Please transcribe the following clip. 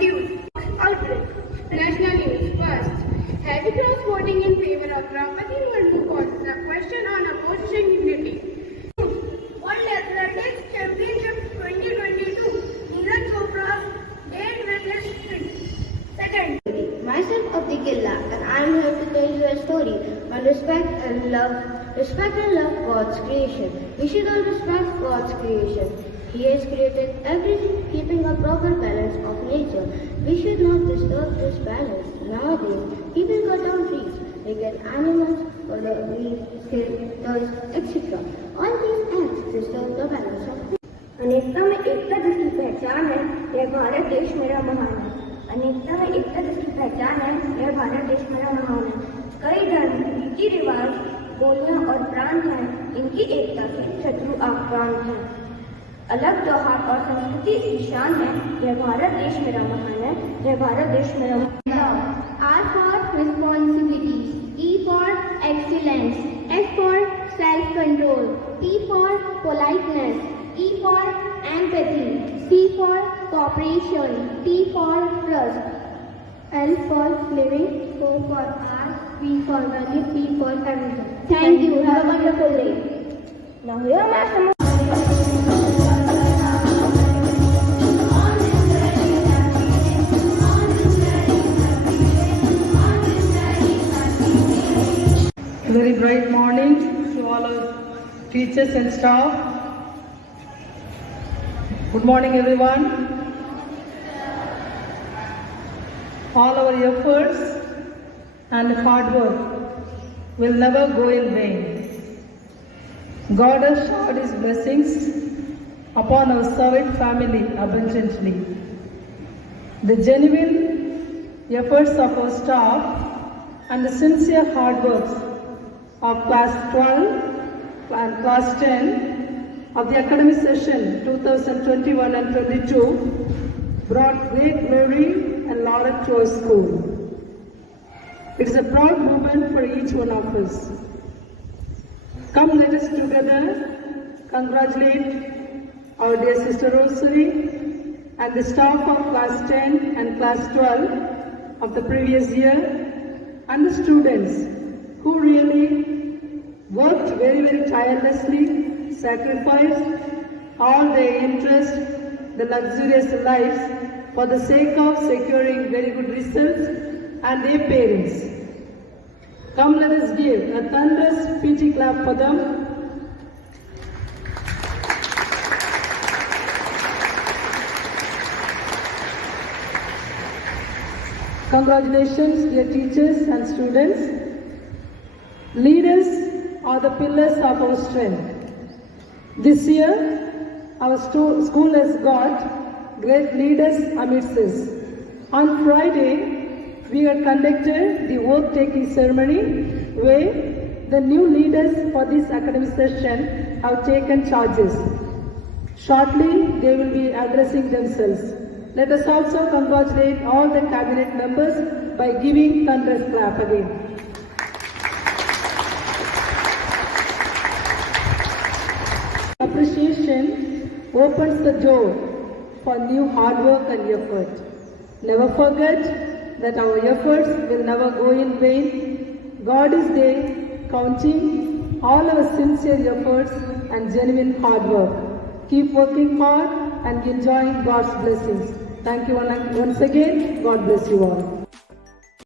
News. Outbreak. National news. First, heavy cross voting in favor of Draupadi Murmu causes a question on opposition unity. World Athletics Championship 2022. Neeraj Chopra's date with history. Second, Myself of the Killa, and I am here to tell you a story on respect and love God's creation. We should all respect God's creation. He has created everything, keeping a proper balance of nature. We should not disturb this balance. Nowadays, people cut down trees, they get animals for the weeds, toys, etc. All these acts disturb the balance of nature. अनेकता में एकता जिसकी पहचान है, यह भारत देश मेरा महान है। अनेकता में एकता जिसकी पहचान है, यह भारत देश मेरा महान है। कई धर्म, रीति रिवाज, बोलियां और प्रांत हैं, इनकी एकता से शत्रु आक्रांत हैं। अलग त्योहार और संस्कृति की शान है, यह भारत देश मेरा महान है, यह भारत देश मेरा महान है। R for responsibilities, E for excellence, S for self-control, T for politeness, E for empathy, C for cooperation, T for trust, L for living, O for art, V for value, P for everything. Thank you. Have a wonderful day. Now here are some Very bright morning to all our teachers and staff. Good morning, everyone. All our efforts and hard work will never go in vain. God has showered His blessings upon our servant family abundantly. The genuine efforts of our staff and the sincere hard works of class 12 and class 10 of the academic session 2021 and 22 brought great glory and laurel to our school. It is a proud moment for each one of us. Come, let us together congratulate our dear sister Rosary and the staff of class 10 and class 12 of the previous year and the students who really worked very tirelessly, sacrificed all their interest, the luxurious lives for the sake of securing very good results and their parents. Come, let us give a thunderous PT clap for them. Congratulations, dear teachers and students. Leaders are the pillars of our strength. This year, our school has got great leaders amidst us. On Friday, we had conducted the oath-taking ceremony where the new leaders for this academic session have taken charges. Shortly, they will be addressing themselves. Let us also congratulate all the cabinet members by giving thunderous clap again. Appreciation opens the door for new hard work and effort. Never forget that our efforts will never go in vain. God is there, counting all our sincere efforts and genuine hard work. Keep working hard and enjoying God's blessings. Thank you once again. God bless you all.